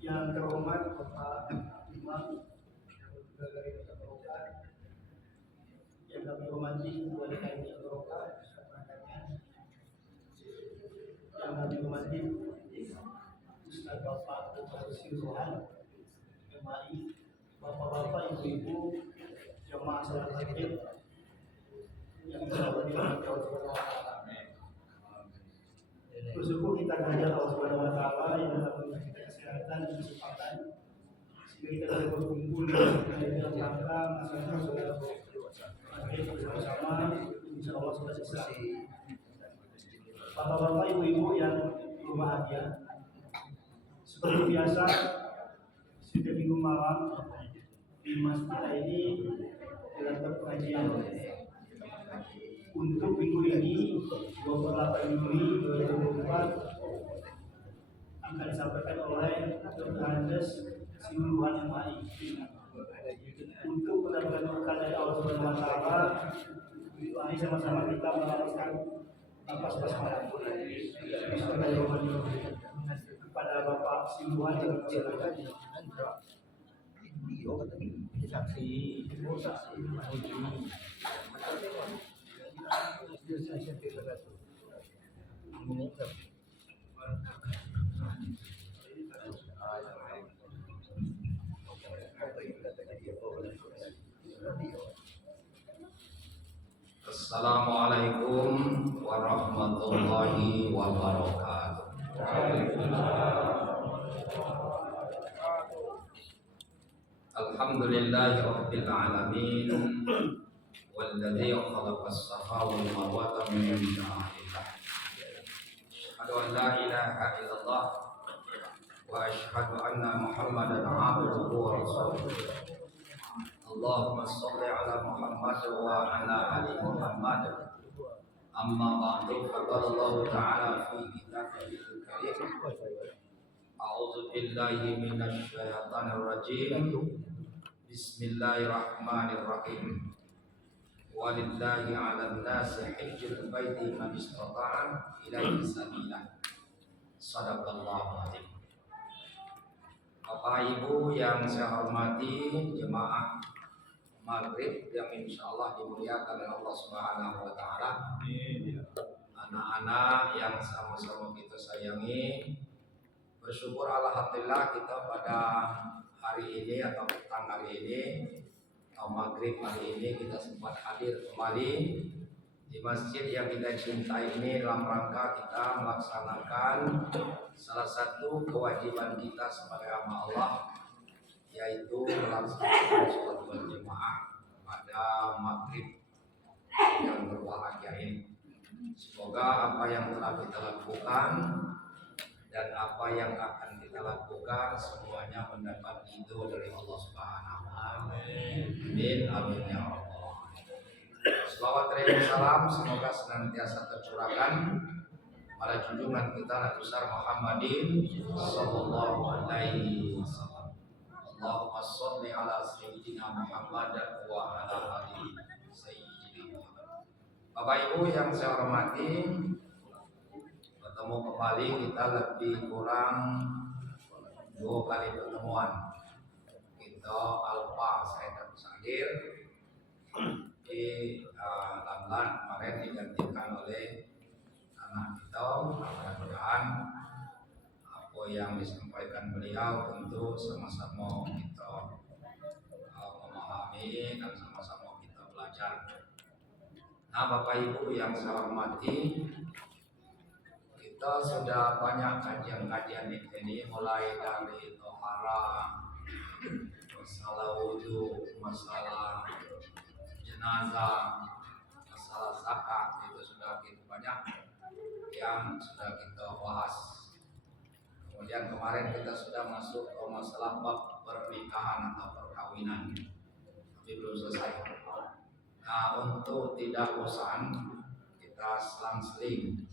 Yang terhormat Bapak Imam yang dari Kota Berokat, yang kami hormati Wali Kota Berokat, yang kami hormati Ustaz Bapak Bupati Sidoarjo, MAI, Bapak-bapak, ibu-ibu, jemaah salat Maghrib yang dirahmati oleh Allah Subhanahu wa taala. Bersyukur kita kepada Allah Subhanahu wa taala yang telah memberikan kita kesehatan dan kesempatan sehingga kita dapat berkumpul dalam rangka melaksanakan salat Maghrib bersama-sama, insyaallah sudah selesai. Bapak-bapak, ibu-ibu yang berbahagia, seperti biasa setiap minggu malam di masjid ini dilakukan pengajian untuk minggu ini 28 Juli 2024 akan disampaikan oleh Dr. Andes Simuluhan MAI untuk mendapatkan berkah dari Allah Subhanahu wa taala. Mari sama-sama kita melafazkan nafas basmalah. Bismillahirrahmanirrahim. Kepada Bapak Simuluhan yang bersilakan. Assalamualaikum warahmatullahi wabarakatuh. Alhamdulillahi rabbil alamin walladzi khalaqas safa wal marwata min sha'airillah. Asyhadu an la ilaha illallah wa asyhadu anna Muhammadan abduhu wa rasuluh. Allahumma sholli ala Muhammad wa ala ali Muhammad. Amma ba'du, faqala Allah ta'ala fi kitabihil karim. A'udzu billahi minasy syaithanir rajim. Bismillahirrahmanirrahim. Walillahi 'alan nasi hajjul baiti man istata'a ilaihi sabila. Shadaqallahu adzim. Bapak Ibu yang saya hormati, jemaah Maghrib yang insyaallah dimuliakan oleh Allah Subhanahu wa taala. Anak-anak yang sama-sama kita sayangi, bersyukur alhamdulillah kita pada hari ini atau petang hari ini atau maghrib hari ini kita sempat hadir kembali di masjid yang kita cintai ini dalam rangka kita melaksanakan salah satu kewajiban kita sebagai hamba Allah, yaitu melaksanakan sholat berjamaah pada maghrib yang berbahagia ini. Semoga apa yang telah kita lakukan dan apa yang akan kita lakukan semuanya mendapat ridho dari Allah Subhanahu wa taala. Amin amin ya Allah. Selawat dan salam semoga senantiasa tercurahkan pada junjungan kita Nabi besar Muhammadin sallallahu alaihi wasallam. Allahumma sholli ala sayyidina Muhammad wa ala ali sayyidina Muhammad. Bapak Ibu yang saya hormati, bertemu kembali kita lebih kurang 2 kali pertemuan. Kita Alfa saya dan hadir di Lamlan kemarin digantikan oleh anak kita. Mudah-mudahan apa yang disampaikan beliau tentu sama-sama kita memahami dan sama-sama kita belajar. Nah, Bapak Ibu yang saya hormati, kita sudah banyak kajian-kajian ini mulai dari tohara, masalah wudhu, masalah jenazah, masalah zakat, itu sudah kita banyak yang sudah kita bahas. Kemudian kemarin kita sudah masuk ke masalah bab pernikahan atau perkawinan, tapi belum selesai. Nah, untuk tidak bosan kita selang-seling.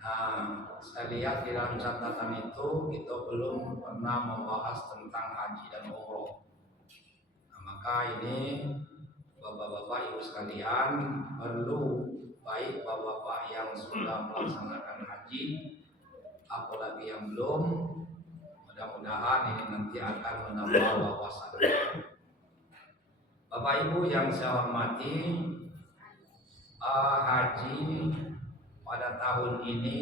Nah, saya lihat di dalam catatan itu kita belum pernah membahas tentang haji dan umroh. Nah, maka ini Bapak-bapak Ibu sekalian perlu baik bapak-bapak yang sudah melaksanakan haji, apalagi yang belum. Mudah-mudahan ini nanti akan menambah wawasan. Bapak Ibu yang saya hormati, haji pada tahun ini,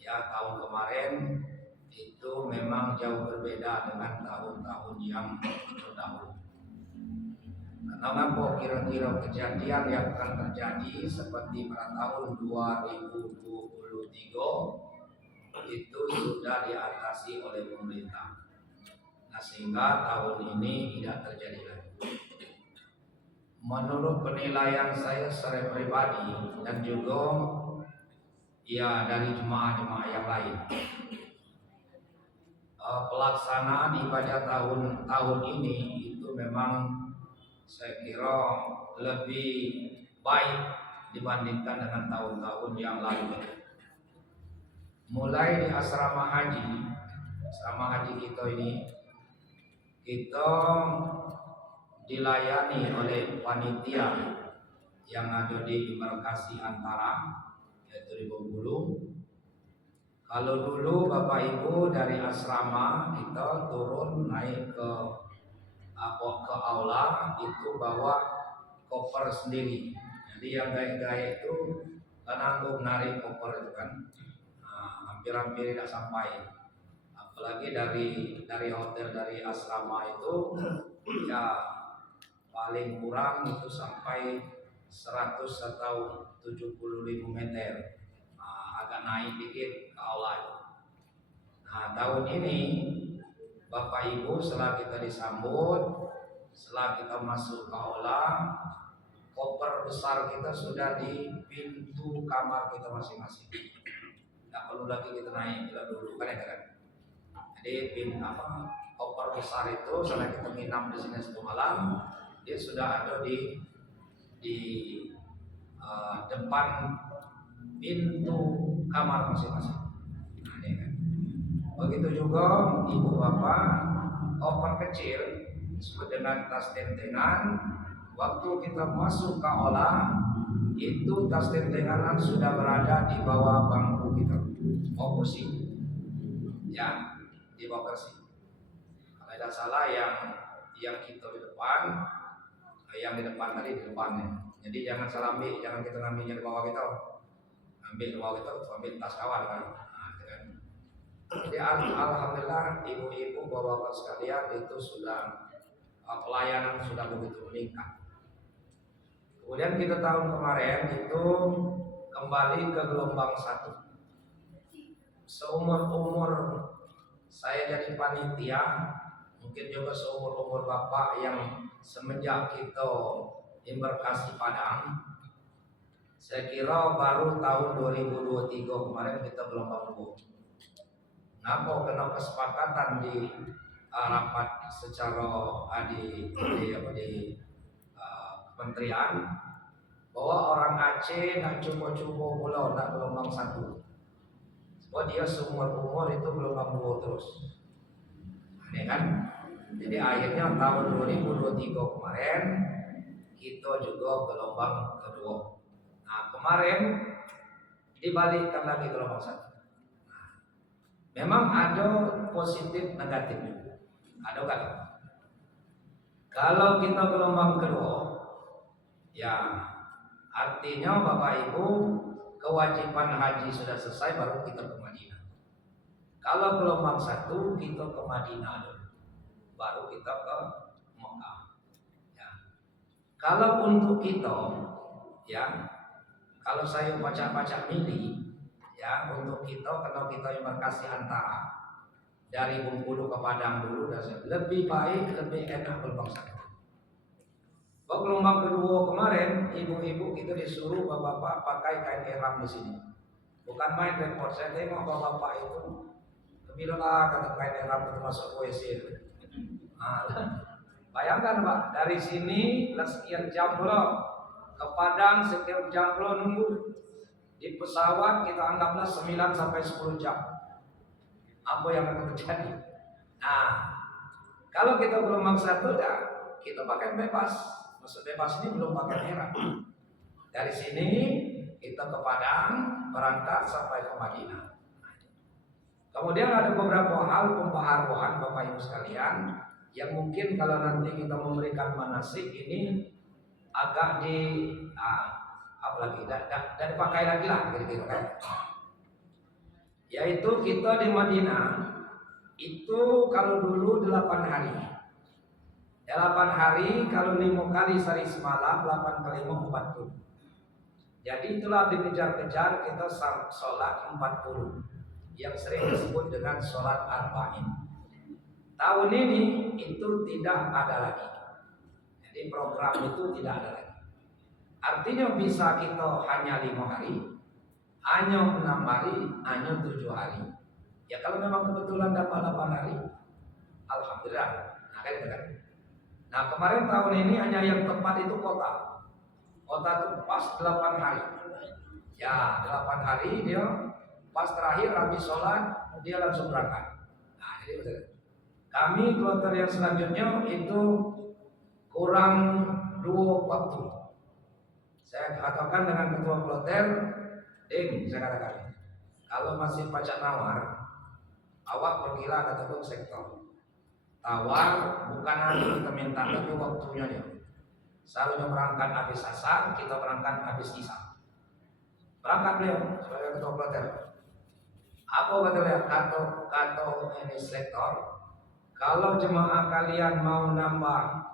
ya tahun kemarin itu memang jauh berbeda dengan tahun-tahun yang terdahulu. Karena kira-kira kejadian yang akan terjadi seperti pada tahun 2023 itu sudah diatasi oleh pemerintah. Nah, sehingga tahun ini tidak terjadi lagi. Menurut penilaian saya secara pribadi dan juga ya dari jemaah-jemaah yang lain, pelaksanaan ibadah tahun ini itu memang saya kira lebih baik dibandingkan dengan tahun-tahun yang lalu. Mulai di asrama haji kita ini, kita dilayani oleh panitia yang ada di embarkasi Antara, yaitu di Bengkulu. Kalau dulu Bapak Ibu dari asrama kita turun naik ke aula itu bawa koper sendiri. Jadi yang gaya-gaya itu menanggung narik koper itu kan, hampir-hampir tidak sampai. Apalagi dari hotel dari asrama itu ya paling kurang itu sampai 100 atau 75 meter. Agak naik dikit ke aula itu. Nah, tahun ini Bapak Ibu setelah kita disambut, setelah kita masuk ke aula, koper besar kita sudah di pintu kamar kita masing-masing. Tidak perlu lagi kita naik, tidak dulu kan ya kan. Jadi koper besar itu setelah kita nginap di sini satu malam, dia sudah ada di depan pintu kamar masing-masing. Nah, ini kan. Begitu juga ibu bapak, koper kecil dengan tas tentengan. Waktu kita masuk ke aula, itu tas tentengan sudah berada di bawah bangku kita, bawah kursi, ya di bawah kursi. Kalau tidak salah yang kita di depan, yang di depan tadi di depannya. Jadi jangan salah ambil, jangan kita ngambilnya di bawah kita, ambil di bawah kita, ambil tas kawan kan. Jadi alhamdulillah ibu-ibu bapak-bapak sekalian itu sudah pelayanan sudah begitu meningkat. Kemudian kita tahun kemarin itu kembali ke gelombang 1. Seumur-umur saya jadi panitia, mungkin juga seumur-umur bapak yang semenjak kita embarkasi Padang, saya kira baru tahun 2023 kemarin kita gelombang 2. Ngapa kena kesepakatan di rapat secara di kementerian bahwa orang Aceh nak cuba-cuba pulau nak gelombang 1. Sebab dia seumur-umur itu gelombang 2 terus. Ini kan. Jadi akhirnya tahun 2023 kemarin kita juga gelombang kedua. Nah, kemarin dibalikkan lagi gelombang 1. Memang ada positif negatifnya. Ada kan? Kalau kita gelombang kedua, ya artinya Bapak Ibu kewajiban haji sudah selesai baru kita ke Madinah. Kalau gelombang 1 kita ke Madinah dulu, baru kita ke Mekah. Ya. Kalau untuk kita, ya kalau saya baca-baca milih. Ya, untuk kita kalau kita embarkasi Antara dari Bengkulu ke Padang dulu lebih baik, lebih enak gelombang 1. Gelombang kedua kemarin ibu-ibu kita disuruh bapak-bapak pakai kain ihram di sini. Bukan main repot, saya tengok bapak-bapak itu gembira kata kain ihram itu masuk WC. Bayangkan Pak, dari sini sekian jam pula ke Padang sekian jam pula nunggu. Di pesawat kita anggaplah 9 sampai 10 jam. Apa yang akan terjadi? Nah, kalau kita gelombang 1 kita pakai bebas. Maksud bebas ini belum pakai merah. Dari sini kita ke Padang, berangkat sampai ke Madinah. Kemudian ada beberapa hal pembaharuan Bapak Ibu sekalian yang mungkin kalau nanti kita memberikan manasik ini agak apalagi dan dipakai lagi lah kira-kira kan. Yaitu kita di Madinah itu kalau dulu 8 hari. 8 hari kalau 5 kali sehari semalam 8 kali 5 40. Jadi itulah dikejar-kejar kita sholat 40 yang sering disebut dengan sholat arba'in. Tahun ini itu tidak ada lagi. Jadi program itu tidak ada lagi. Artinya bisa kita hanya 5 hari, hanya 6 hari, hanya 7 hari. Ya kalau memang kebetulan dapat 8 hari, alhamdulillah. Nah kan itu kan. Nah kemarin tahun ini hanya yang tepat itu kota. Kota itu pas 8 hari. Ya 8 hari dia pas terakhir habis sholat dia langsung berangkat. Nah jadi betul. Kami kloter yang selanjutnya itu kurang 2 waktu. Saya katakan dengan ketua kloter, saya katakan, kalau masih pajak nawar, awak pergilah ke toko sektor. Tawar bukan hari kita minta, tapi waktunya aja. Seharusnya berangkat habis asar, kita berangkat habis isya. Berangkat beliau sebagai ketua kloter. Apa kata beliau? Kata ini sektor, kalau jemaah kalian mau nambah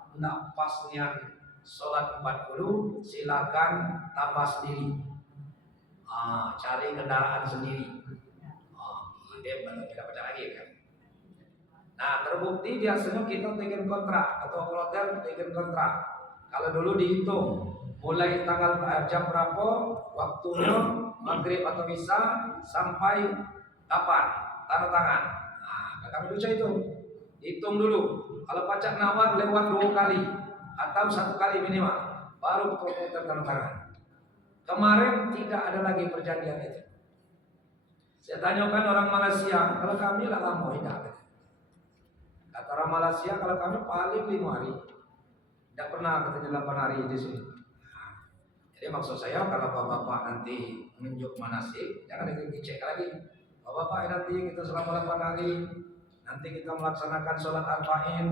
pas niat sholat 40, silakan tambah sendiri. Cari kendaraan sendiri. Dia tidak baca lagi kan. Nah terbukti biasanya kita bikin kontrak, ketua kloter bikin kontrak. Kalau dulu dihitung mulai tanggal jam berapa waktunya maghrib atau isya sampai kapan tanda tangan. Nah kami baca itu hitung dulu. Kalau pajak nawar lewat 2 kali atau 1 kali minimal baru ketua kloter tanda tangan. Kemarin tidak ada lagi perjanjian itu. Saya tanyakan orang Malaysia, kalau kami lah lama tidak. Kata orang Malaysia, kalau kami paling 5 hari. Tidak pernah katanya 8 hari di sini. Jadi maksud saya kalau bapak-bapak nanti menunjuk manasik, jangan dicek lagi. Bapak-bapak nanti kita selama 8 hari, nanti kita melaksanakan sholat arba'in.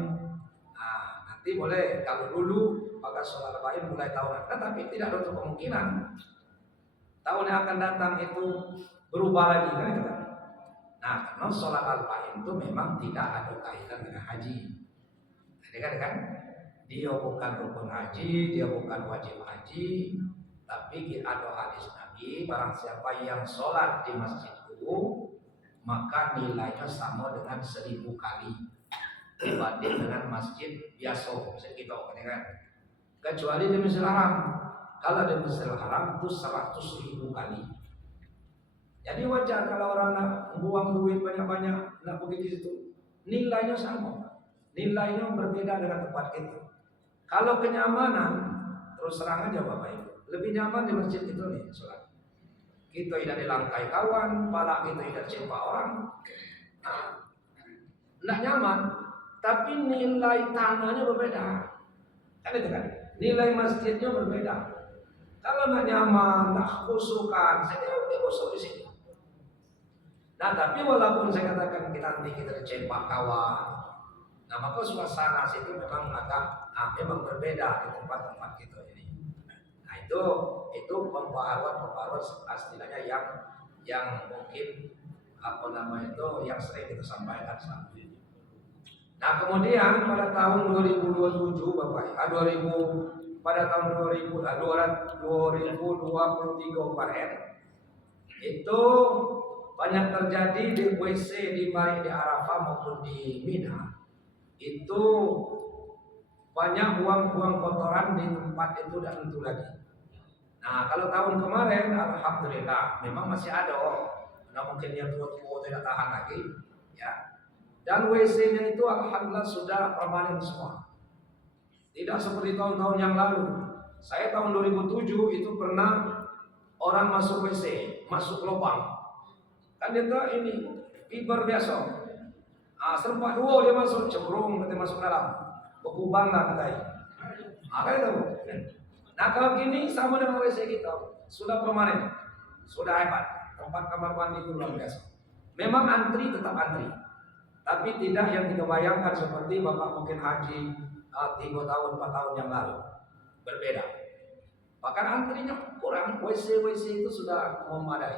Nah, nanti boleh kalau dulu maka sholat arba'in mulai tahunan. Tetapi tidak ada kemungkinan tahun yang akan datang itu berubah lagi kan itu kan. Nah, karena sholat arba'in itu memang tidak ada kaitan dengan haji. Jadi kan dia bukan rukun haji, dia bukan wajib haji, tapi ada hadis Nabi, barang siapa yang sholat di masjidku maka nilainya sama dengan 1000 kali dibanding dengan masjid biasa segitu kan. Kecuali di Masjidil Haram. Kalau di Masjidil Haram itu 100.000 kali. Jadi wajar kalau orang nak buang duit banyak-banyak nak pergi di situ, nilainya sama, nilainya berbeda dengan tempat itu. Kalau kenyamanan, terus terang aja Bapak Ibu, lebih nyaman di masjid itu nih sholat. Kita tidak dilangkai kawan, pala kita tidak cempak orang. Nah, nyaman, tapi nilai tanahnya berbeda. Kan itu kan? Nilai masjidnya berbeda. Kalau nak nyaman, nak khusukan, saya udah khusus di sini. Nah, tapi walaupun saya katakan kita nanti kita cempak kawan, nah maka suasana situ memang agak memang berbeda di tempat-tempat kita ini. Nah itu pembaharuan istilahnya yang mungkin yang sering kita sampaikan saat ini. Nah kemudian pada tahun 2027 Bapak, pada tahun 2023 kemarin itu banyak terjadi di WC di Arafah maupun di Mina. Itu banyak buang-buang kotoran di tempat itu dan itu lagi. Nah kalau tahun kemarin alhamdulillah memang masih ada nah mungkin yang tua-tua tidak tahan lagi ya. Dan WC-nya itu alhamdulillah sudah permanen semua. Tidak seperti tahun-tahun yang lalu. Saya tahun 2007 itu pernah orang masuk WC, masuk lubang. Kan dia ini fiber biasa. Serempak 2 dia masuk cemplung, kita masuk dalam. Berkubang lah kita. Kan itu. Nah kalau gini sama dengan WC kita, sudah permanen, sudah hebat. Tempat kamar mandi itu luar biasa. Memang antri tetap antri, tapi tidak yang kita bayangkan seperti bapak mungkin haji 3 tahun 4 tahun yang lalu. Berbeda. Bahkan antrinya kurang, WC itu sudah memadai.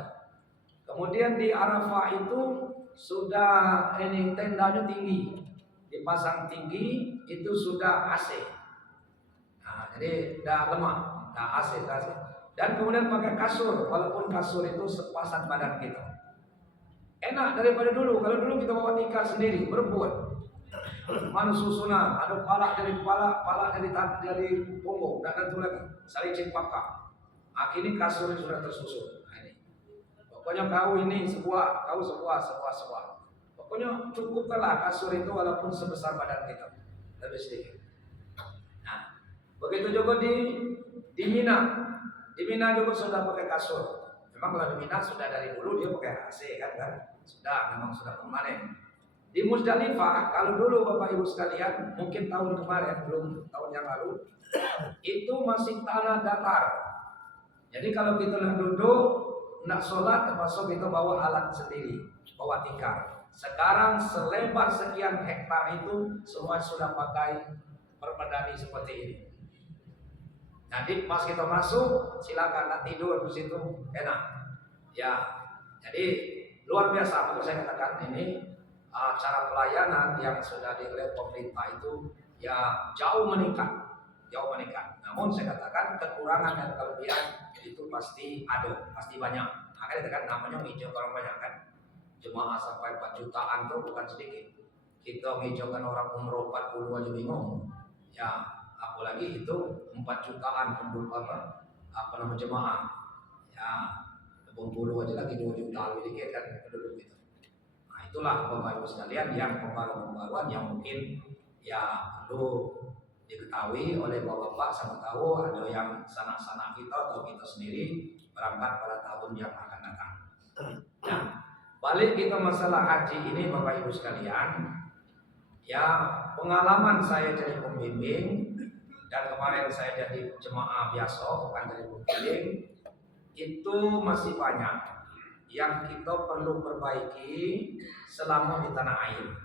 Kemudian di Arafah itu sudah ini tendanya tinggi, dipasang tinggi, itu sudah AC. Nah, jadi udah lemah, udah AC. Dan kemudian pakai kasur, walaupun kasur itu sepasang badan kita. Enak daripada dulu. Kalau dulu kita bawa tikar sendiri, berebut. Mana susunan, ada palak dari kepala, palak dari punggung, dan tentu lagi saling cempaka. Akhirnya kasur sudah tersusun. Nah, ini. Pokoknya kau ini sebuah, kau sebuah. Pokoknya cukuplah kasur itu walaupun sebesar badan kita, lebih sedikit. Nah, begitu juga di Mina. Di Mina juga sudah pakai kasur. Memang kalau di Mina sudah dari dulu dia pakai AC kan? Sudah, memang sudah permanen. Di Musdalifah, kalau dulu Bapak Ibu sekalian, mungkin tahun kemarin, belum tahun yang lalu, itu masih tanah datar. Jadi kalau kita nak duduk, nak sholat, termasuk kita bawa alat sendiri, bawa tikar. Sekarang selebar sekian hektar itu, semua sudah pakai permadani seperti ini. Nanti pas kita masuk, silakan nak tidur di situ, enak. Ya, jadi luar biasa. Kalau saya katakan ini. Cara pelayanan yang sudah diklaim pemerintah itu ya jauh meningkat. Namun saya katakan kekurangan dan kelebihan itu pasti ada, pasti banyak. Makanya kan namanya ngijau orang banyak kan. Jemaah sampai 4 jutaan tuh bukan sedikit. Kita ngijaukan orang umroh 40 aja bingung. Ya, apalagi itu 4 jutaan apa nama jemaah. Ya, 40 aja lagi 2 juta lebih dikit kan penduduk itu. Itulah Bapak Ibu sekalian yang pembaruan yang mungkin ya perlu diketahui oleh Bapak-bapak sama tahu ada yang sanak-sanak kita atau kita sendiri berangkat pada tahun yang akan datang. Nah, balik kita masalah haji ini Bapak Ibu sekalian, ya pengalaman saya jadi pembimbing dan kemarin saya jadi jemaah biasa bukan jadi pembimbing itu masih banyak yang kita perlu perbaiki selama di tanah air,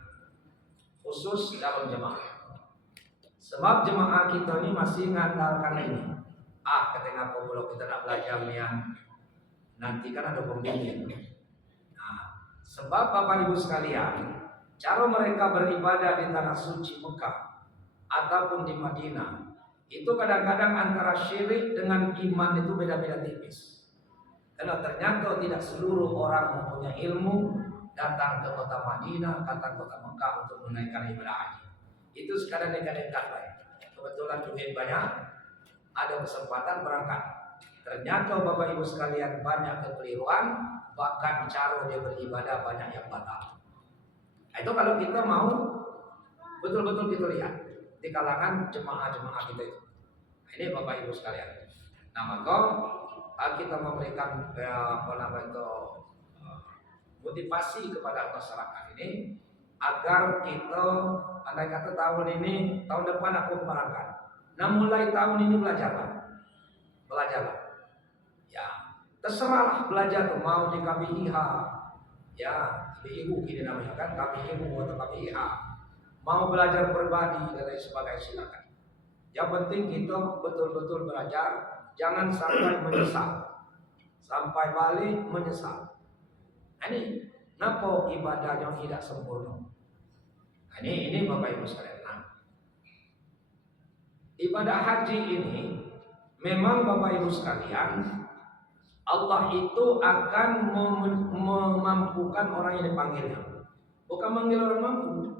khusus dalam jemaah. Sebab jemaah kita ini masih mengandalkan ini. Ketika kalau kita nak belajar nian, nanti kan ada pembimbing. Nah, sebab Bapak Ibu sekalian, cara mereka beribadah di tanah suci Mekah ataupun di Madinah, itu kadang-kadang antara syirik dengan iman itu beda-beda tipis. Karena ternyata tidak seluruh orang mempunyai ilmu datang ke kota Madinah, datang ke kota Mekah untuk menaikkan ibadah haji. Itu sekadar dekat-dekat baik. Kebetulan duit banyak, ada kesempatan berangkat. Ternyata Bapak Ibu sekalian banyak kekeliruan, bahkan cara dia beribadah banyak yang batal. Itu kalau kita mau betul-betul kita lihat di kalangan jemaah-jemaah kita itu. Ini Bapak Ibu sekalian. Nah maka kita memberikan motivasi kepada masyarakat ini agar kita andai kata tahun ini, tahun depan aku berangkat. Nah mulai tahun ini belajarlah. Ya terserahlah belajar tuh mau di KBIH, ya KBIU ini namanya kan KBIU atau KBIH. Mau belajar pribadi dan lain sebagainya silakan. Yang penting kita betul-betul belajar. Jangan sampai menyesal, sampai balik menyesal. Ini kenapa ibadahnya tidak sempurna? Ini Bapak Ibu sekalian. Ibadah haji ini memang Bapak Ibu sekalian, Allah itu akan memampukan orang yang dipanggilnya. Bukan manggil orang mampu.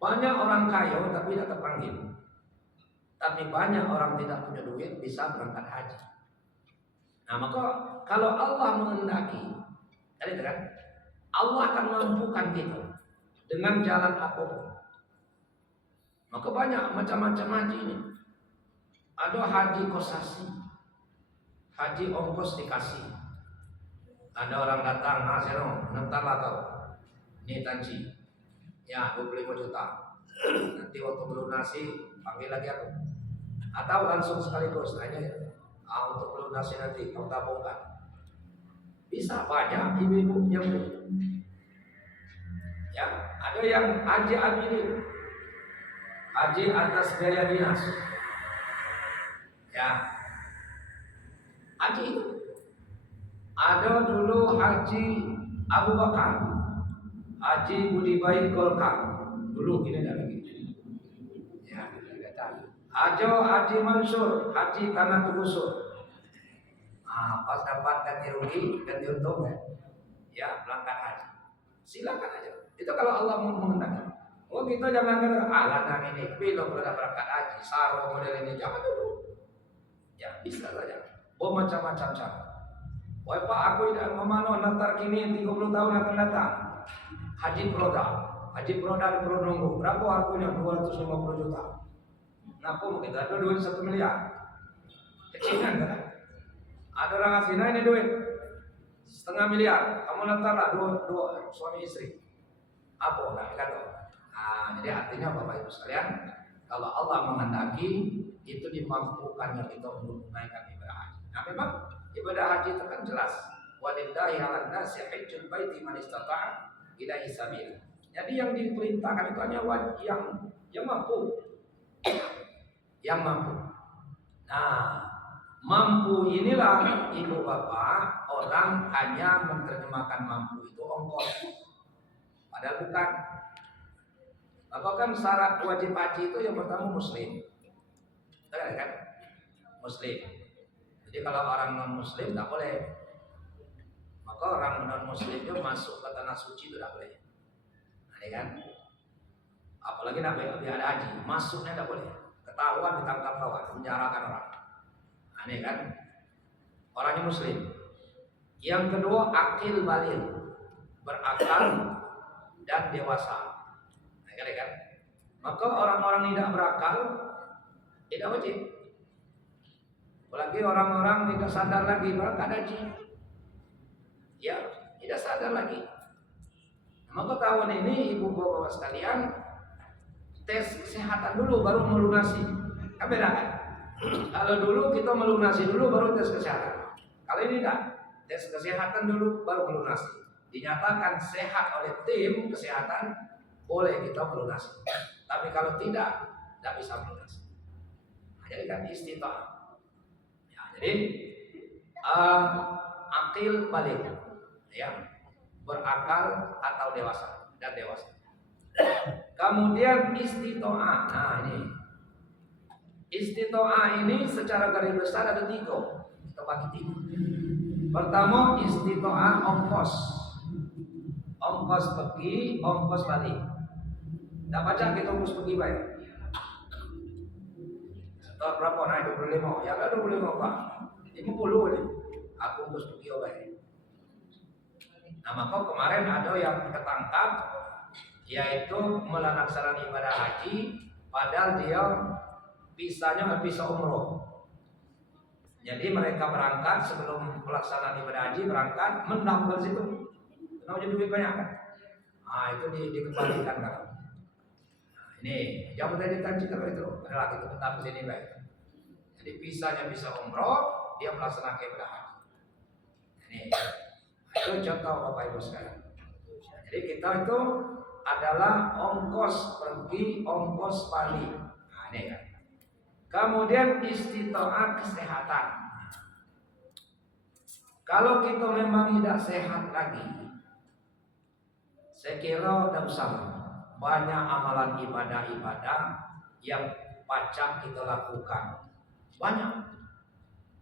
Banyak orang kaya tapi tidak terpanggil. Tapi banyak orang tidak punya duit bisa berangkat haji. Nah maka kalau Allah menghendaki, kan Allah akan mampukan kita dengan jalan apapun. Maka banyak macam-macam haji ini. Ada haji kosasi, haji ongkos dikasih. Ada orang datang, nanti lah kau, ini tanci, ya 25 juta. Nanti waktu melunasi panggil lagi aku. atau langsung sekaligus hanya untuk melunasi nanti kamu tabungkan. Bisa banyak ibu-ibu yang ya, ada yang haji aminin, haji atas biaya dinas. Ya, haji itu ada dulu Haji Abu Bakar, Haji Budi Baik Golkar, dulu gini dah lagi. Ya, Haji Mansur, Haji Tanah Tugusur. Pas dapat ganti rugi, ganti untung ya berangkat haji. Silakan aja. Itu kalau Allah mau mengendaki. Oh kita jangan kata aladang ini, belum pernah berangkat haji, sarung model ini jangan dulu. Ya bisa saja. Oh macam-macam cara. Wah Pak aku tidak memano nantar kini 30 tahun akan datang. Haji Proda perlu nunggu. Berapa harganya? 250 juta. Kenapa mungkin ada duit 1 miliar? Kecilan kan? Ada orang ngasih, nah ini duit 0,5 miliar. Kamu nantarlah dua suami istri. Apa? Nah, kata. Jadi artinya Bapak Ibu sekalian, kalau Allah menghendaki itu dimampukannya kita untuk menunaikan ibadah haji. Nah memang ibadah haji itu kan jelas. Walillahi 'alan nasi hajjul baiti man istata'a ilaihi sabila. Jadi yang diperintahkan itu hanya yang mampu. Yang mampu. Nah, mampu inilah ibu bapak orang hanya menerjemahkan mampu itu ongkos. Padahal bukan. Maka kan syarat wajib haji itu yang pertama muslim. Betul kan? Muslim. Jadi kalau orang non muslim tidak boleh. Maka orang non muslim itu masuk ke tanah suci itu tidak boleh. Nah, ini kan? Apalagi nabi ada haji, masuknya tidak boleh. Ketahuan ditangkap kawan, menjarakan orang. Nah, ini kan? Orangnya muslim. Yang kedua akil baligh, berakal dan dewasa. Kan? Maka orang-orang tidak berakal tidak wajib. Apalagi orang-orang tidak sadar lagi berangkat haji. Ya, tidak sadar lagi. Maka tahun ini ibu bapak sekalian tes kesehatan dulu baru melunasi. Kan beda kan? Kalau dulu kita melunasi dulu baru tes kesehatan. Kalau ini tidak, tes kesehatan dulu baru melunasi. Dinyatakan sehat oleh tim kesehatan, boleh kita melunasi. Tapi kalau tidak bisa melunasi. Nah, jadi kan istita'ah. Ya, jadi akil baligh, ya, berakal atau dewasa dan dewasa. Kemudian istita'ah. Nah ini istita'ah ini secara garis besar ada 3. Kita bagi 3. Pertama istita'ah ongkos pergi, ongkos balik. Tak baca kita ongkos pergi baik. Setelah berapa naik 25? Ya ada 25 Pak. 50 boleh. Aku ongkos pergi baik. Nah maka kemarin ada yang ketangkap, yaitu melaksanakan ibadah haji, padahal dia visanya visa umroh. Jadi mereka berangkat sebelum pelaksanaan ibadah haji, berangkat mendaftar situ. Kenapa jadi duit banyak kan? Nah itu dikembalikan kan. Ini yang tadi kalau itu adalah kita tetap di sini baik. Jadi visanya bisa umroh, dia melaksanakan ibadah haji. Ini itu contoh Bapak Ibu sekalian. Jadi kita itu adalah ongkos pergi, ongkos balik. Nah ini kan. Kemudian istita'ah kesehatan. Kalau kita memang tidak sehat lagi, saya kira tidak usah. Banyak amalan ibadah-ibadah yang pacak kita lakukan. Banyak.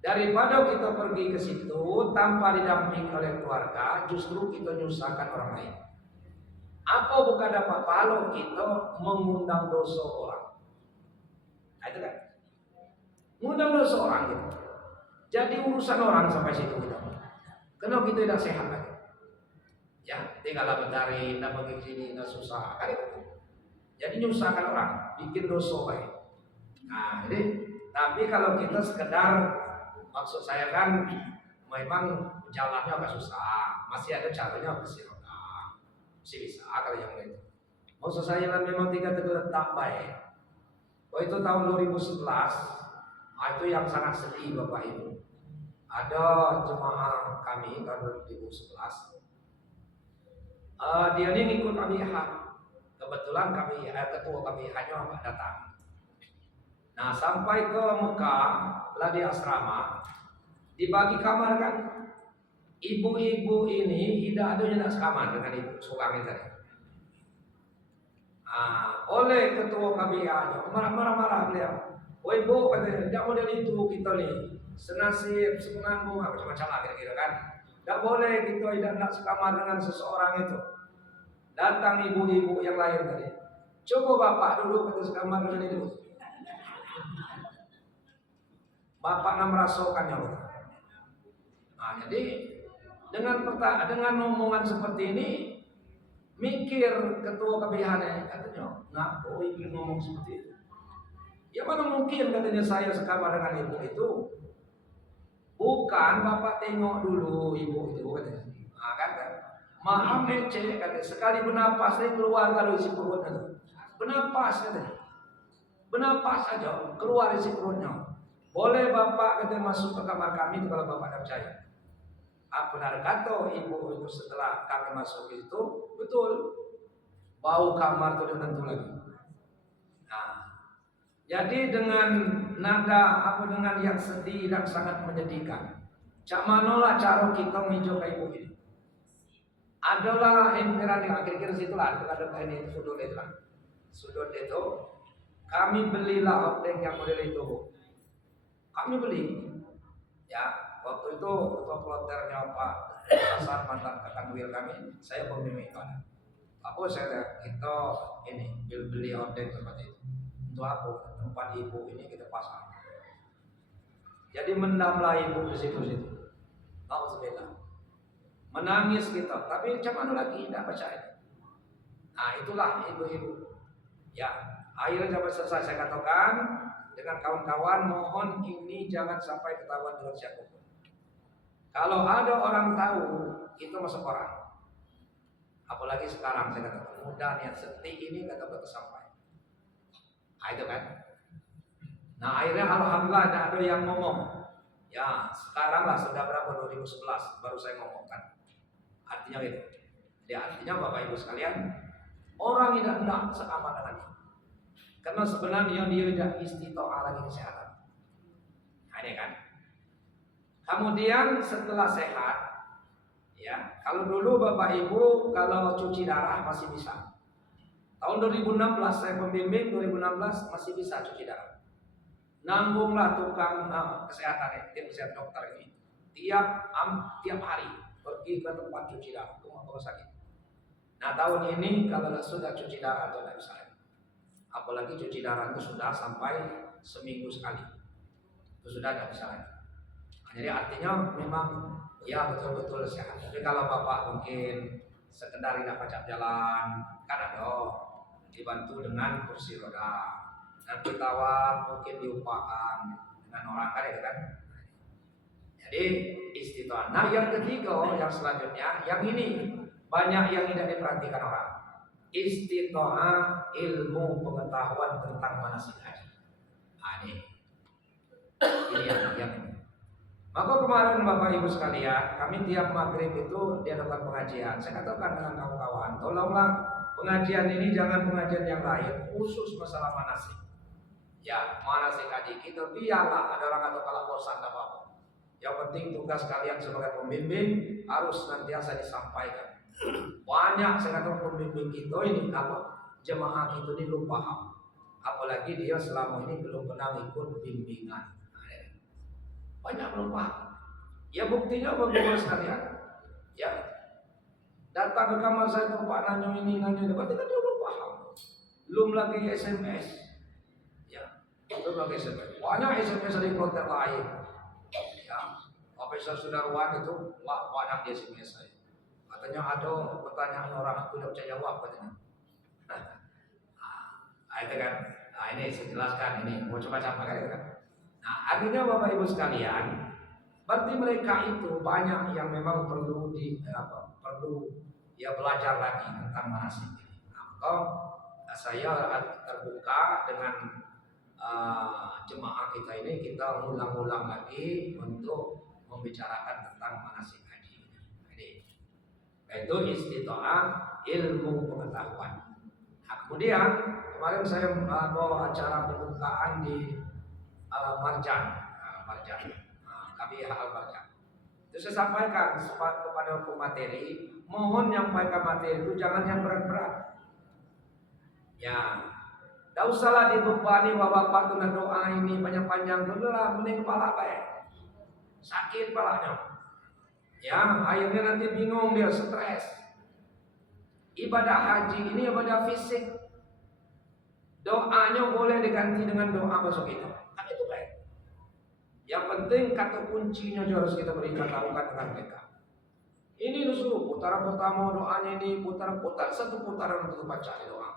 Daripada kita pergi ke situ tanpa didampingi oleh keluarga, justru kita nyusahkan orang lain. Apa bukan dapat pahala kita mengundang dosa orang? Nah, itu kan. Mengundang dosa orang gitu. Jadi urusan orang sampai situ kita. Kenapa kita tidak sehat lagi? Ya, tinggal mencari, nak pergi sini, nak susah. Kan itu. Jadi nyusahkan orang, bikin dosa baik. Nah, jadi tapi kalau kita sekedar, maksud saya kan memang jalannya agak susah, masih ada caranya masih bisa kalau yang lain. Maksud saya kan memang tidak terletak baik. Oh itu tahun 2011 Itu yang sangat sedih Bapak Ibu. Ada jemaah kami tahun 2011, dia ini ngikut KBH. Kebetulan kami ketua KBH-nya nggak datang. Nah sampai ke Mekah, lah di asrama, dibagi kamar kan. Ibu-ibu ini tidak ada yang nak sekamar dengan ibu seorang tadi. Oleh ketua KBH-nya marah-marah beliau. Oh ibu katanya, tidak model itu kita nih, senasib, sepenanggung, macam-macam lah kira-kira kan. Tidak boleh kita tidak nak sekamar dengan seseorang itu. Datang ibu-ibu yang lain tadi. Coba bapak dulu kita sekamar dengan itu. Bapak nak merasakannya. Jadi dengan omongan seperti ini, mikir ketua KBH-nya katanya, ngapa ibu ngomong seperti itu? Ya mana mungkin katanya saya sekamar dengan ibu itu. Bukan bapak tengok dulu ibu itu katanya. Kan? Maaf mece katanya, sekali bernapas saya keluar kalau isi perutnya itu. Bernapas katanya. Bernapas saja keluar isi perutnya. Boleh bapak katanya masuk ke kamar kami itu kalau bapak tidak percaya. Benar kata ibu itu setelah kami masuk itu betul bau kamar itu tentu lagi. Jadi dengan nada dengan yang sedih dan sangat menyedihkan. Cak manolah cara kita menjauh ibu ini. Adalah empiran yang akhir-akhir situlah ada ini sudut itu lah. Sudut itu kami belilah hordeng yang model itu. Kami beli. Ya, waktu itu ketua ploternya Pak Hasan mantan kakak wil kami, saya pemimpin kan. Saya kita ini beli hordeng seperti itu. Untuk apa? Tempat ibu ini kita pasang. Jadi mendamlah ibu di situ-situ. Alhamdulillah. Menangis kita, tapi macam mana lagi tidak percaya. Itulah ibu-ibu. Ya, akhirnya sampai selesai saya katakan dengan kawan-kawan, mohon ini jangan sampai ketahuan dengan siapapun. Kalau ada orang tahu, itu masuk orang. Apalagi sekarang saya katakan mudah niat seperti ini kata-kata sampai. Itu kan. Akhirnya alhamdulillah ada yang ngomong. Ya, sekarang lah sudah berapa 2011 baru saya ngomongkan. Artinya gitu. Ya, artinya Bapak Ibu sekalian, orang tidak hendak sekamar dengan dia. Karena sebenarnya dia tidak istitoah lagi kesehatan. Ini kan. Kemudian setelah sehat, ya, kalau dulu Bapak Ibu kalau cuci darah masih bisa. Tahun 2016 saya pembimbing, 2016 masih bisa cuci darah. Nanggunglah tukang kesehatan tim kesehatan dokter ini tiap hari pergi ke tempat cuci darah rumah sakit. Tahun ini kalau sudah cuci darah itu tidak bisa lagi. Apalagi cuci darah itu sudah sampai seminggu sekali, itu sudah tidak bisa lagi. Jadi artinya memang ya betul-betul sehat. Tapi kalau bapak mungkin sekedar tidak pacak jalan, kan ada dibantu dengan kursi roda, dan ditawar mungkin diupakan dengan orang kan itu kan. Jadi istitoah. Yang ketiga, yang selanjutnya, yang ini banyak yang tidak diperhatikan orang. Istitoah ilmu pengetahuan tentang manasik haji. Ini yang ini. Maka kemarin Bapak Ibu sekalian, kami tiap maghrib itu diadakan pengajian. Saya katakan dengan kawan-kawan, tolonglah pengajian ini jangan pengajian yang lain, khusus masalah manasik. Ya, manasik haji kita biarlah ada orang atau kalau bosan tidak apa-apa. Yang penting tugas kalian sebagai pembimbing harus senantiasa disampaikan. Banyak saya katakan pembimbing kita ini jemaah kita ini belum paham. Apalagi dia selama ini belum pernah ikut bimbingan. Banyak belum paham. Ya buktinya bagaimana sekalian. Ya, datang ke kamar saya tuh Pak nanya ini nanya itu, berarti kan dia belum paham. Belum lagi SMS. Ya, belum lagi SMS. Banyak SMS dari kontak lain. Ya, Profesor Sudarwan itu banyak di SMS saya. Katanya ada pertanyaan orang aku tidak bisa jawab katanya. Itu kan. Ini saya jelaskan ini. Mau coba capai kan. Akhirnya Bapak Ibu sekalian, berarti mereka itu banyak yang memang perlu belajar lagi tentang manasik ini. Saya terbuka dengan jemaah kita ini kita ulang-ulang lagi untuk membicarakan tentang manasik haji. Jadi itu istita'ah ilmu pengetahuan. Nah, kemudian kemarin saya bawa acara pembukaan di Marjan, KBH Al-Marjan. Itu saya sampaikan kepada pemateri, mohon nyampaikan materi itu jangan yang berat-berat. Ya, tidak usahlah dibebani bapak-bapak dengan doa ini panjang-panjang, lah mending kepala baik, sakit kepalanya. Ya, akhirnya nanti bingung dia, stres. Ibadah haji ini ibadah fisik. Doanya boleh diganti dengan doa masuk itu. Kan itu baik. Yang penting kata kuncinya harus kita berikan lakukan dengan mereka. Ini dulu putaran pertama doanya ini putar-putar satu putaran untuk baca doa.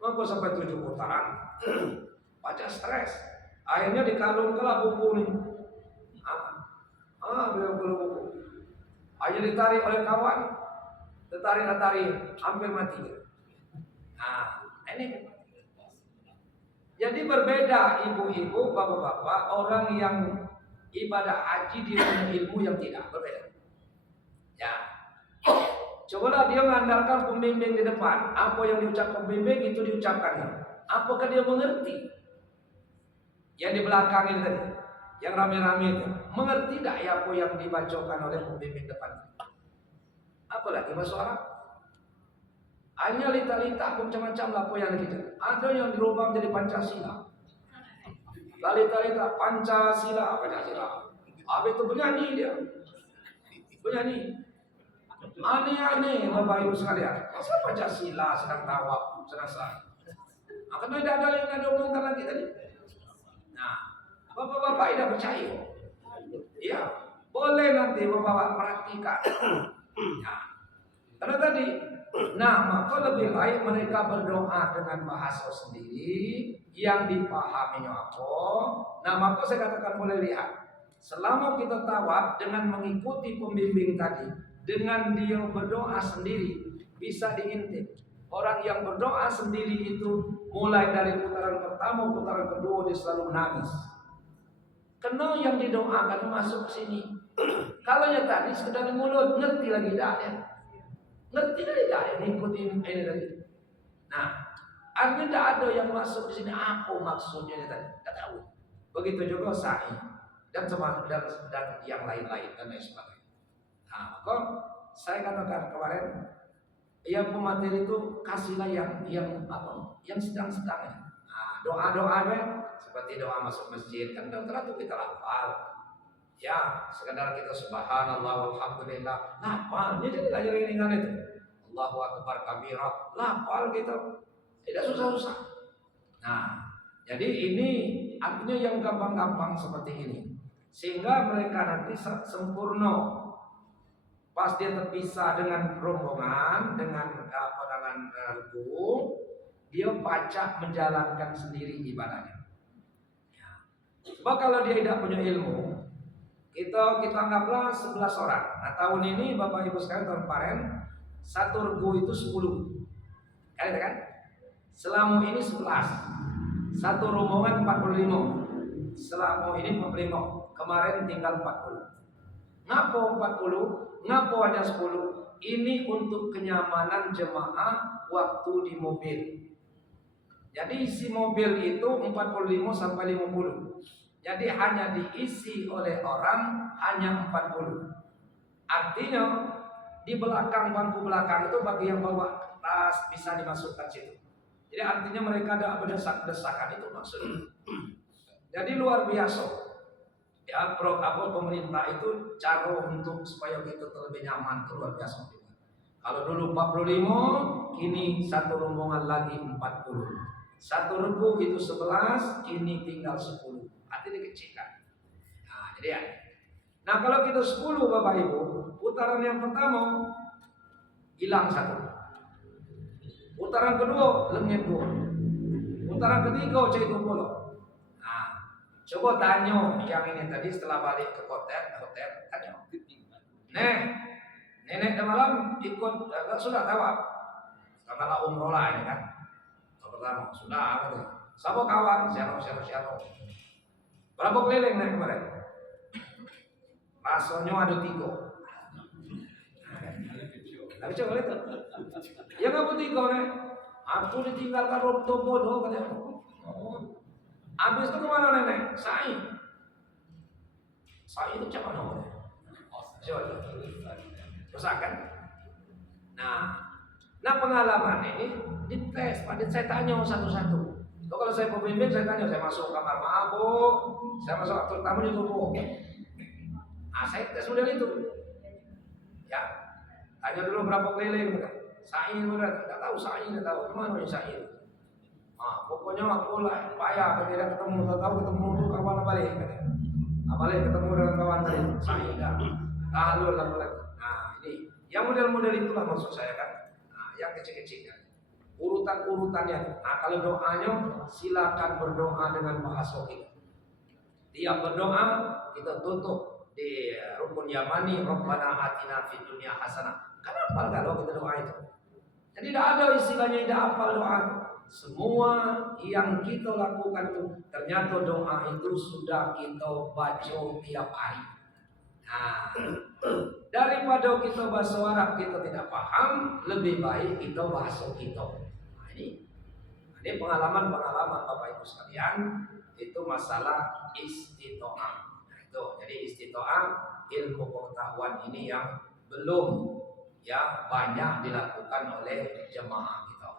Maka sampai 7 putaran. Baca stres. Akhirnya dikalungkanlah buku nih. Beliau buku. Akhirnya ditarik oleh kawan. Tarik, hampir mati. Nah, ini. Jadi berbeda ibu-ibu, bapak-bapak, orang yang ibadah haji dia punya ilmu yang tidak berbeda. Ya, cobalah dia mengandalkan pembimbing di depan. Apa yang diucapkan pembimbing itu diucapkan. Apakah dia mengerti? Yang di belakang ini tadi, yang rame-rame itu, mengerti tidak ya apa yang dibacakan oleh pembimbing depan? Apalagi bahasa Arab. Hanya lita-lita macam-macam lah apa yang kita. Ada yang dirubah menjadi Pancasila. Lita-lita Pancasila. Habis itu bernyanyi dia. Bernyanyi. Aneh-aneh Bapak Ibu sekalian. Masa Pancasila sedang tawaf, sedang salat. Karena tidak ada yang ada omongkan lagi tadi. Nah, Bapak-bapak tidak percaya. Iya, boleh nanti Bapak praktikan. Nah, karena tadi, maka lebih baik mereka berdoa dengan bahasa sendiri yang dipahaminya apa. Maka saya katakan boleh lihat. Selama kita tawaf dengan mengikuti pembimbing tadi, dengan dia berdoa sendiri bisa diintip. Orang yang berdoa sendiri itu mulai dari putaran pertama, putaran kedua dia selalu menangis. Karena yang didoakan masuk ke sini. Kalau yang tadi sekedar di mulut, ngerti lagi tidak ya? Ngerti tidak ya? Ngikutin ini tadi. Nah, artinya tidak ada yang masuk di sini. Apa maksudnya ini tadi? Tidak tahu. Begitu juga sa'i dan yang lain-lain dan lain sebagainya. Nah, maka saya katakan kemarin, yang pemateri itu kasihlah yang sedang-sedang. Nah, doa-doanya seperti doa masuk masjid kan terlalu kita hafal. Ya, sekedar kita subhanallah walhamdulillah, hafal. Jadi tidak ringan itu. Allahu akbar kabira, hafal kita. Tidak susah-susah. Nah, jadi ini artinya yang gampang-gampang seperti ini. Sehingga mereka nanti sempurna. Pas dia terpisah dengan rombongan, dengan regu, dia pacak menjalankan sendiri ibadahnya. Ya. Sebab kalau dia tidak punya ilmu, kita anggaplah 11 orang. Nah, tahun ini Bapak Ibu sekalian, tahun kemarin satu regu itu 10. Kalian kan? Selama ini 11. Satu rombongan 45. Selama ini 45. Kemarin tinggal 40. Ngapa 40? Ngapa hanya 10? Ini untuk kenyamanan jemaah waktu di mobil. Jadi isi mobil itu 45 sampai 50. Jadi hanya diisi oleh orang hanya 40. Artinya di belakang, bangku belakang itu bagi yang bawa tas bisa dimasukkan situ. Jadi artinya mereka ada berdesak-desakan, itu maksudnya. Jadi luar biasa. Ya, pemerintah itu cara untuk supaya kita lebih nyaman itu luar biasa. Kalau dulu 45, kini satu rombongan lagi 40. Satu regu itu 11, kini tinggal 10. Artinya dikecilkan. Nah, jadi ya. Nah, kalau kita 10 Bapak Ibu, putaran yang pertama hilang 1. Putaran kedua lengit 2. Putaran ketiga cek 20. Coba tanya yang ini tadi setelah balik ke hotel tanya. Nenek malam ikut sudah tawaf. Setelah umroh lah ini kan. Pertama sudah apa tuh? Sama kawan, siano. Berapa keliling naik kemarin? Rasanya ada 3. Tapi coba lihat. Ya nggak putih kau nih. Aku ditinggalkan Rob bodoh katanya. Habis itu kemana nenek? Sai itu siapa namanya? Coba. Rusak kan? Nah pengalaman ini dites. Pada saya tanya satu-satu. Kalau saya pembimbing saya tanya, saya masuk kamar mabuk, saya masuk terutama di tubuh. Saya tes model itu. Ya, tanya dulu berapa keliling. Sa'i benar, tidak tahu Sa'i, tidak tahu mana yang Sa'i. Pokoknya aku lah payah ketika ketemu, tahu ketemu tuh kawan balik. Balik ketemu dengan kawan tadi, Sa'i dah. Lalu. Nah ini, yang model-model itulah maksud saya kan. Nah, yang kecil-kecil kan. Urutan-urutannya. Nah kalau doanya silakan berdoa dengan bahasa kita. Tiap berdoa kita tutup di rukun yamani, Rabbana atina fid dunya hasanah. Kenapa kalau kita doa itu? Jadi tidak ada istilahnya tidak hafal doa. Semua yang kita lakukan itu ternyata doa itu sudah kita baca tiap hari. Nah, daripada kita bahasa Arab kita tidak paham, lebih baik kita bahasa kita. Nah, ini pengalaman Bapak Ibu sekalian, itu masalah istitoah. Nah, itu jadi istitoah ilmu pengetahuan ini yang belum ya banyak dilakukan oleh jemaah kita.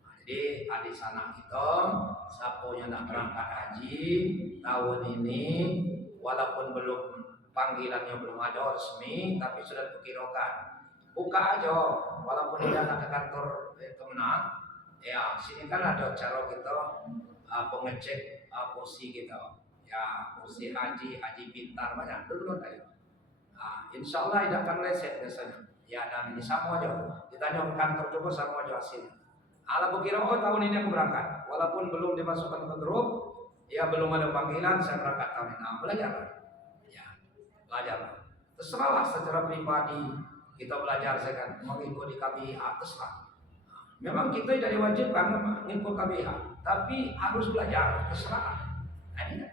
Nah, jadi adik sanak kita, siapa yang nak berangkat haji tahun ini, walaupun belum panggilannya belum ada resmi, tapi sudah dipikirkan. Buka aja, walaupun tidak nak ke kantor kemenang. Ya, sini kan ada cara kita pengecek kursi kita. Ya, kursi haji pintar banyak dulu aja. Nah, insya Allah tidak akan leset biasanya. Ya, dan ini sama aja. Ditanya ke kantor juga sama aja hasilnya. Ala berkira tahun ini aku berangkat, walaupun belum dimasukkan ke grup, ya belum ada panggilan, saya berangkat tahun ini. Nah, belajar. Ya, belajar. Terserahlah secara pribadi kita belajar saya kan mengikuti KBH terserah. Memang kita tidak diwajibkan mengikut KBH, tapi harus belajar terserah. Nah, ini kan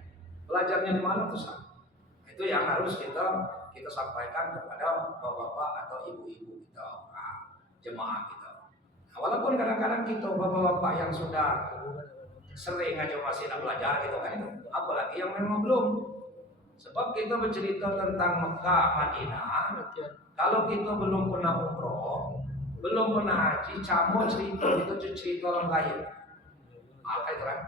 belajarnya di mana terserah. Itu yang harus kita sampaikan kepada bapak-bapak atau ibu-ibu kita, jemaah kita. Nah, walaupun kadang-kadang kita bapak-bapak yang sudah sering aja masih nak belajar gitu kan itu, apalagi yang memang belum. Sebab kita bercerita tentang Mekah, Madinah, kalau kita belum pernah umroh, belum pernah haji, sama cerita itu cerita orang gaib. Apa itu kan?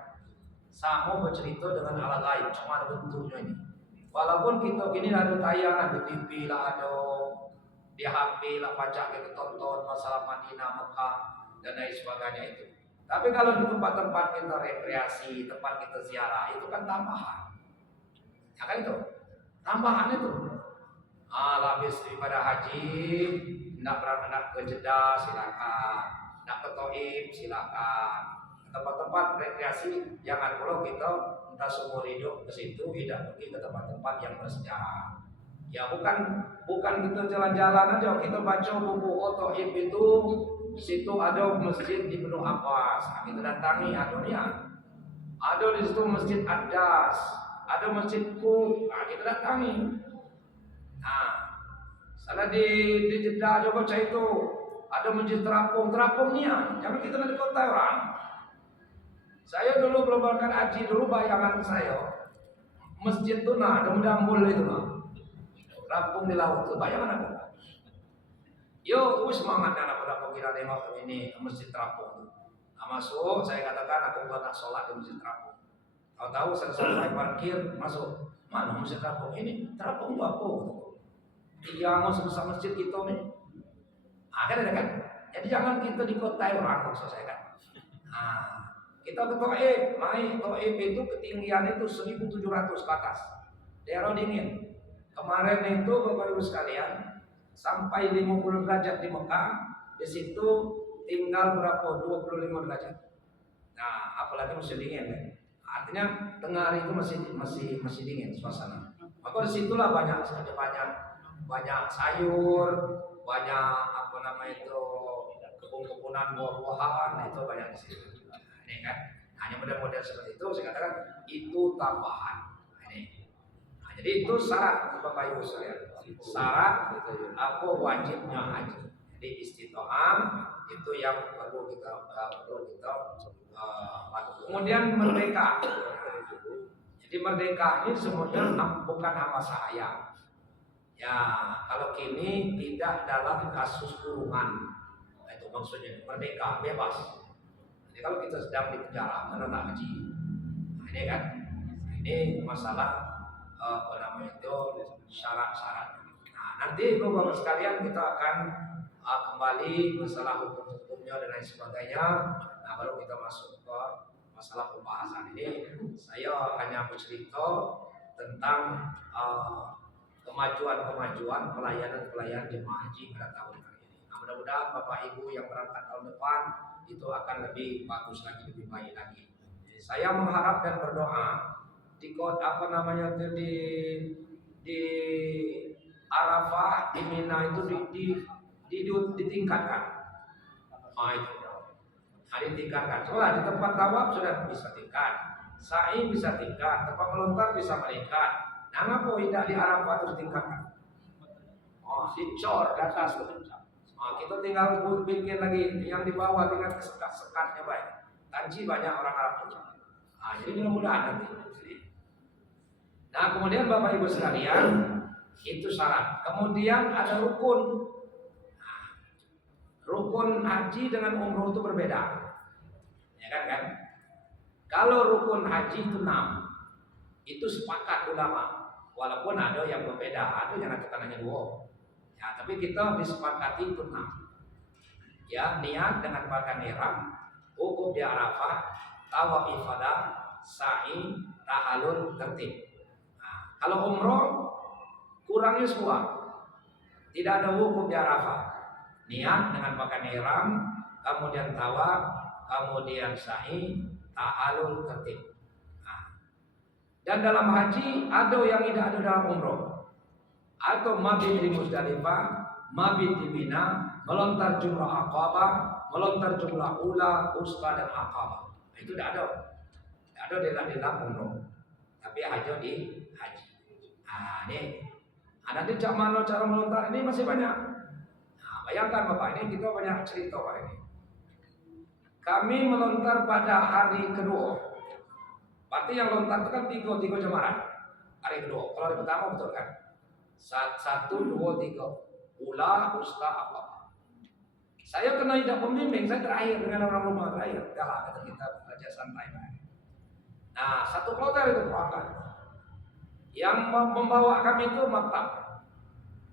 Sama bercerita dengan hal gaib, cuma ada bentuknya ini. Walaupun kita gini ada tayangan di TV lah, ada di HP lah, pajak kita tonton masalah Madinah, Mekah dan lain sebagainya itu. Tapi kalau di tempat-tempat kita rekreasi, tempat kita ziarah itu kan tambahan. Ya kan itu, tambahan itu. Habis daripada haji, nak ke Jeddah silakan, nak ke Taif silakan. Tempat-tempat rekreasi jangan kalau kita entah seumur hidup ke situ, tidak pergi ke tempat-tempat yang bersejarah. Ya bukan kita jalan-jalan aja, kita baca buku Taif itu, di situ ada masjid di Ibnu Abbas, kita datangi ada di situ masjid Ad-Das, ada masjid Qub, kita datangi. Nah, salah di Jeddah juga itu ada masjid terapungnya, jangan kita di kota orang. Saya dulu belum berangkat haji, dulu bayangan saya masjid itu ada mudambul itu terapung di laut, itu bayangan aku. Yo, semangat anak pada pengira nengok ini masjid terapung. Nah, masuk, saya katakan aku nak sholat di masjid terapung. Tahu-tahu saya sampai parkir masuk, mana masjid terapung ini? Terapung itu apa? Yang sebesar masjid kita nih. Kan ada kan? Jadi jangan kita di kota orang maksud saya kan. Kita ke Taif, naik Taif itu ketinggian itu 1.700 ke atas. Daerah dingin. Kemarin itu Bapak Ibu sekalian sampai 50 derajat di Mekah, di situ tinggal berapa? 25 derajat. Nah, apalagi musim dingin kan. Artinya tengah hari itu masih dingin suasana. Maka disitulah banyak sayur, banyak kebun-kebunan buah-buahan itu banyak di situ. Ini kan. Hanya model-model seperti itu saya katakan itu tambahan. Nah, jadi itu syarat Bapak Ibu sekalian. Syarat apa wajibnya haji. Jadi istitoam itu yang perlu kita lakukan. Kemudian merdeka. Jadi merdeka ini sebenarnya bukan hamba sahaya. Ya, kalau kini tidak dalam kasus kurungan. Nah, itu maksudnya merdeka, bebas. Jadi kalau kita sedang di penjara, mana nak haji? Nah, ini kan, ini masalah apa namanya itu syarat-syarat. Nah, nanti Bapak sekalian kita akan kembali masalah hukum-hukumnya dan lain sebagainya. Nah, baru kita masuk ke masalah pembahasan ini. Saya hanya bercerita tentang kemajuan pelayanan jemaah haji pada tahun kali ini. Nah, mudah-mudahan Bapak Ibu yang berangkat tahun depan itu akan lebih bagus lagi, lebih baik lagi. Jadi saya mengharap dan berdoa di di Arafah, di Mina itu ditingkatkan. Nah, itu. Ditingkatkan. Soalnya di tempat tawaf sudah bisa tingkat, sa'i bisa tingkat, tempat melontar bisa meningkat. Nah, ngapa tidak di Arafah terus tingkatkan? Dicor di atas. Kita tinggal bikin lagi yang di bawah, tinggal sekat-sekatnya baik. Tanji banyak orang Arab punya. Jadi mudah-mudahan nanti. Nah, kemudian Bapak Ibu sekalian, itu syarat. Kemudian ada rukun. Rukun haji dengan umroh itu berbeda. Ya kan? Kalau rukun haji itu 6. Itu sepakat ulama. Walaupun ada yang berbeda, ada yang katakan hanya 2. Ya, tapi kita disepakati itu 6. Ya, niat dengan pakaian ihram, wukuf di Arafah, tawaf ifadah, sa'i, tahallul, tertib. Nah, kalau umroh kurangnya semua. Tidak ada wukuf di Arafah. Niat dengan pakaian ihram, kemudian tawaf, kemudian sa'i, tahallul, tertib. Nah, dan dalam haji ada yang tidak ada dalam umroh. Atau mabit di Muzdalifah, mabit di Mina, melontar jumlah Aqabah, melontar jumlah Ula, Usta dan Aqabah. Itu tidak ada. Tidak ada di dalam umroh. Tapi hanya di haji. Nah, ini. Nanti cara melontar ini masih banyak. Bayangkan Bapak, ini kita banyak cerita hari ini. Kami melontar pada hari kedua. Berarti yang lontar itu kan tiga jemaran. Hari kedua. Kalau hari pertama betul kan? 1, 2, 3. Ula, usta, apa? Saya kena tidak pembimbing. Saya terakhir dengan orang rumah terakhir. Yalah, kata kita belajar santai. Nah, 1 kloter itu berangkat. Yang membawa kami itu maktab.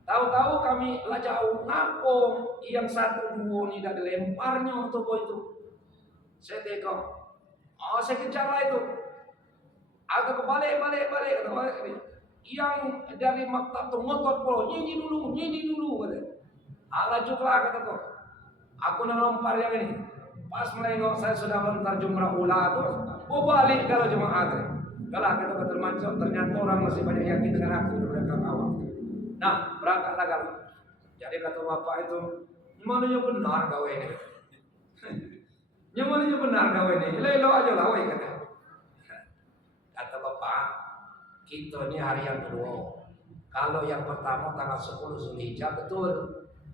Tahu-tahu kami lah jauh, ngapung yang 1, 2 ini tidak dilemparnya toko itu. Saya tengok, saya kejar lah itu. Atau kebalik. Yang dari maktab itu ngotot polo, nyanyi dulu kata. Lanjutlah kata kok. Aku nak lempar yang ini. Pas melengok saya sudah lontar jumrah ula tuh, balik kalau jemaah itu. Kalau kita termancung, ternyata orang masih banyak yakin dengan aku daripada awal. Nah, berangkatlah kalau. Jadi kata bapak itu, gimana benar gawe ini? Gimana benar gawe ini? Lelo aja lah, woi kata. Kata bapak, kita ini hari yang kedua. Kalau yang pertama tanggal 10 Zulhijjah betul,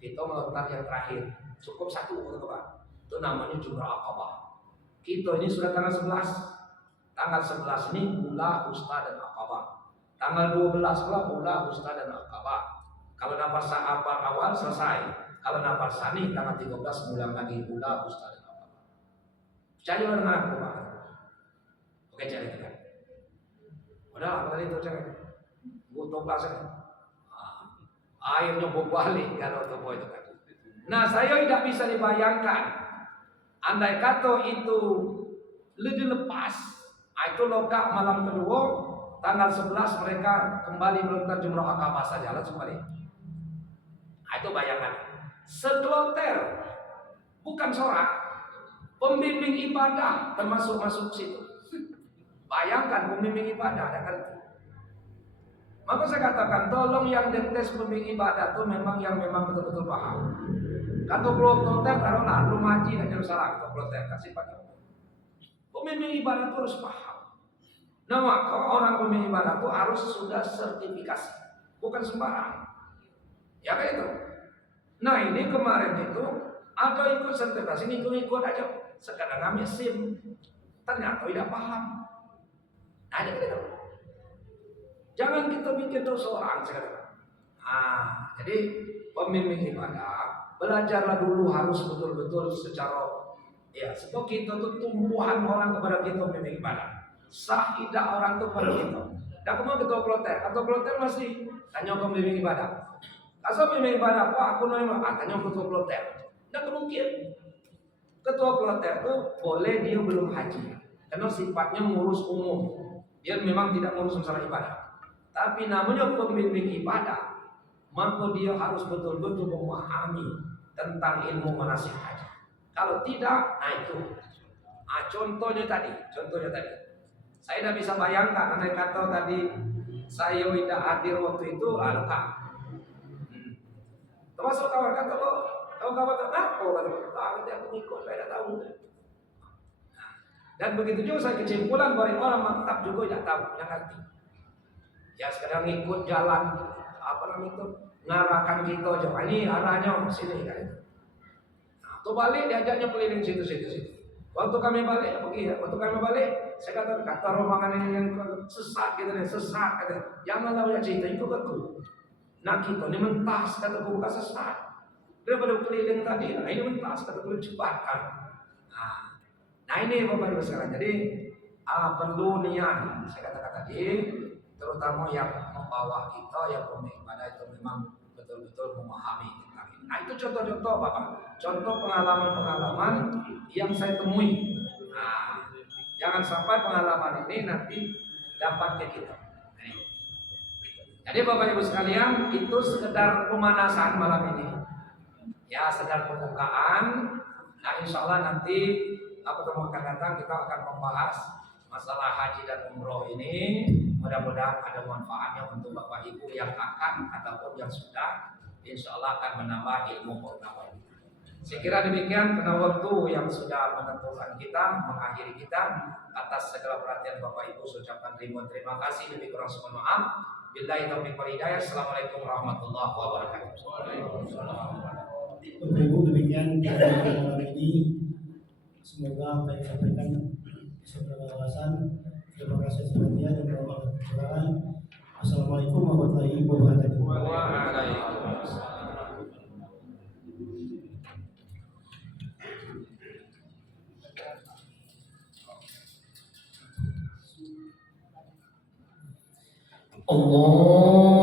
kita melontar yang terakhir. Cukup 1 kata bapak. Itu namanya jumrah Aqabah. Kita ini sudah tanggal 11. Tanggal 11 ini Ula, Usta dan Aqabah. Tanggal 12 pula Ula, Usta dan Aqabah. Kalau nafas awal selesai. Kalau nafas sani tanggal 13 ulang lagi Ula, Usta dan Aqabah. Percaya dengan aku Pak. Oke, cari kan. Udah apa tadi itu cari. Butuh kelas kan. Airnya berbalik kalau toko itu kan. Nah, saya tidak bisa dibayangkan. Andai kata itu lebih lepas. Itu lokak malam kedua, tanggal 11 mereka kembali melontar jumrah Aqabah saja langsung balik. Itu bayangan. Sekloter, bukan sorak, pembimbing ibadah termasuk masuk situ. Bayangkan pembimbing ibadah ada kan? Maka saya katakan, tolong yang detes pembimbing ibadah itu memang betul-betul paham. Kata kloter taruhlah, lu haji hanya salah kata kloter kasih pakai. Pemimpin ibadah itu harus paham. Nah maka orang pemimpin ibadah itu harus sudah sertifikasi, bukan sembarang. Ya kayak itu. Nah ini kemarin itu ada ikut sertifikasi, ikut aja. Sekarang kami SIM, ternyata tidak paham. Nah ini gitu. Jangan kita bikin terus orang sekarang. Nah, jadi pemimpin ibadah belajarlah dulu harus betul-betul secara ya, sebab kita itu tumbuhan orang kepada kita pemimpin ibadah. Sah tidak orang itu pada kita. Dan kemudian ketua kloter masih tanya ke pemimpin ibadah. Asal pemimpin ibadah apa? Aku nanya tanya ketua kloter. Tidak mungkin. Ketua kloter itu boleh dia belum haji, karena sifatnya ngurus umum. Dia memang tidak ngurus masalah ibadah. Tapi namanya pemimpin ibadah, maka dia harus betul-betul memahami tentang ilmu manasik haji. Kalau tidak, nah itu. Nah, contohnya tadi. Saya tidak bisa bayangkan, andai kata tadi saya tidak hadir waktu itu, lalu kak. Termasuk kawan kata lo, kawan kenapa? Kata aku ikut, saya tidak tahu. Dan begitu juga saya kesimpulan dari orang maktab juga tidak tahu, yang ngerti. Ya sekarang ikut jalan apa namanya itu ngarahkan kita aja. Ini arahnya sini kan itu. Nah, tuh balik diajaknya keliling situ. Waktu kami balik, saya kata rombongan ini yang sesat gitu nih, sesat kata. Janganlah banyak cerita, ikut aku. Nah kita ini mentas kata buka sesat. Daripada keliling tadi, nah ini mentas kata perlu cepatkan. Nah ini Bapak Ibu sekalian. Jadi perlu niat, saya katakan tadi, terutama yang membawa kita, yang pemimpin ibadah itu memang betul-betul memahami tentang ini. Nah itu contoh-contoh Bapak, contoh pengalaman-pengalaman yang saya temui. Nah, jangan sampai pengalaman ini nanti dapat ke kita. Jadi Bapak Ibu sekalian, itu sekedar pemanasan malam ini. Ya, sekedar pembukaan. Nah, insya Allah nanti pertemuan akan datang kita akan membahas masalah haji dan umroh ini. Mudah-mudahan ada manfaatnya untuk Bapak Ibu yang akan ataupun yang sudah, insya Allah akan menambah ilmu pengetahuan. Saya kira demikian karena waktu yang sudah menentukan kita, mengakhiri kita. Atas segala perhatian Bapak Ibu saya ucapkan ribuan terima kasih, lebih kurang mohon maaf. Billahi taufiq wal hidayah. Assalamualaikum warahmatullahi wabarakatuh. Bapak Ibu, demikian kajian malam ini. Semoga apa yang disampaikan bisa berwawasan. Terima kasih semuanya dan berdoa. Assalamualaikum warahmatullahi wabarakatuh. Waalaikumsalam. Allah